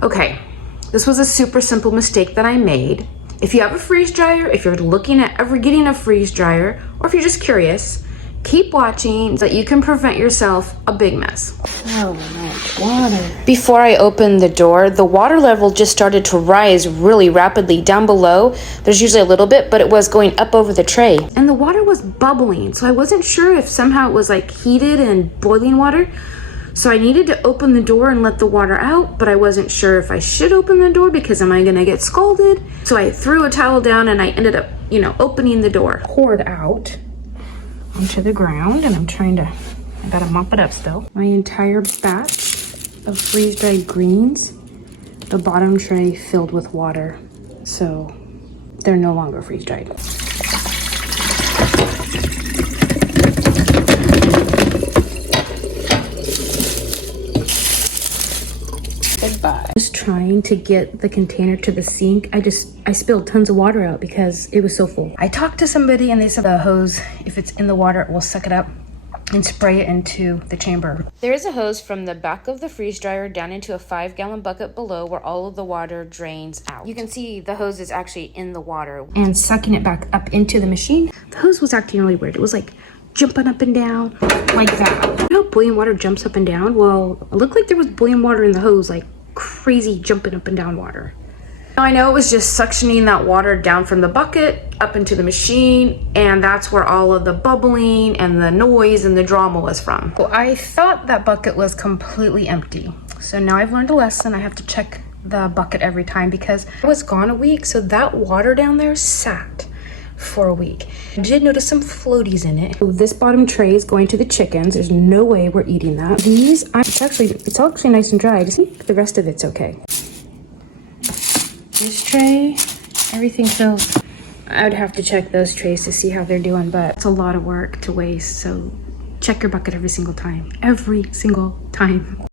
Okay, this was a super simple mistake that I made. If you have a freeze dryer, if you're looking at ever getting a freeze dryer, or if you're just curious, keep watching so that you can prevent yourself a big mess. Oh my water. Before I opened the door, the water level just started to rise really rapidly. Down below, there's usually a little bit, but it was going up over the tray. And the water was bubbling, so I wasn't sure if somehow it was like heated and boiling water. So I needed to open the door and let the water out, but I wasn't sure if I should open the door because am I gonna get scolded? So I threw a towel down and I ended up, opening the door. Poured out onto the ground and I'm trying to, I gotta mop it up still. My entire batch of freeze-dried greens, the bottom tray filled with water. So they're no longer freeze-dried. Goodbye. I was trying to get the container to the sink. I spilled tons of water out because it was so full. I talked to somebody and they said the hose, if it's in the water, it will suck it up and spray it into the chamber. There is a hose from the back of the freeze dryer down into a 5-gallon bucket below where all of the water drains out. You can see the hose is actually in the water and sucking it back up into the machine. The hose was acting really weird. It was like jumping up and down like that. You know how boiling water jumps up and down? Well, it looked like there was boiling water in the hose, like crazy jumping up and down water. Now I know it was just suctioning that water down from the bucket up into the machine, and that's where all of the bubbling and the noise and the drama was from. Well, I thought that bucket was completely empty. So now I've learned a lesson. I have to check the bucket every time because I was gone a week, so that water down there sat for a week. I did notice some floaties in it. So this bottom tray is going to the chickens. There's no way we're eating that. These, it's actually nice and dry. I think the rest of it's okay. This tray, everything fills. I would have to check those trays to see how they're doing, but it's a lot of work to waste. So check your bucket every single time. Every single time.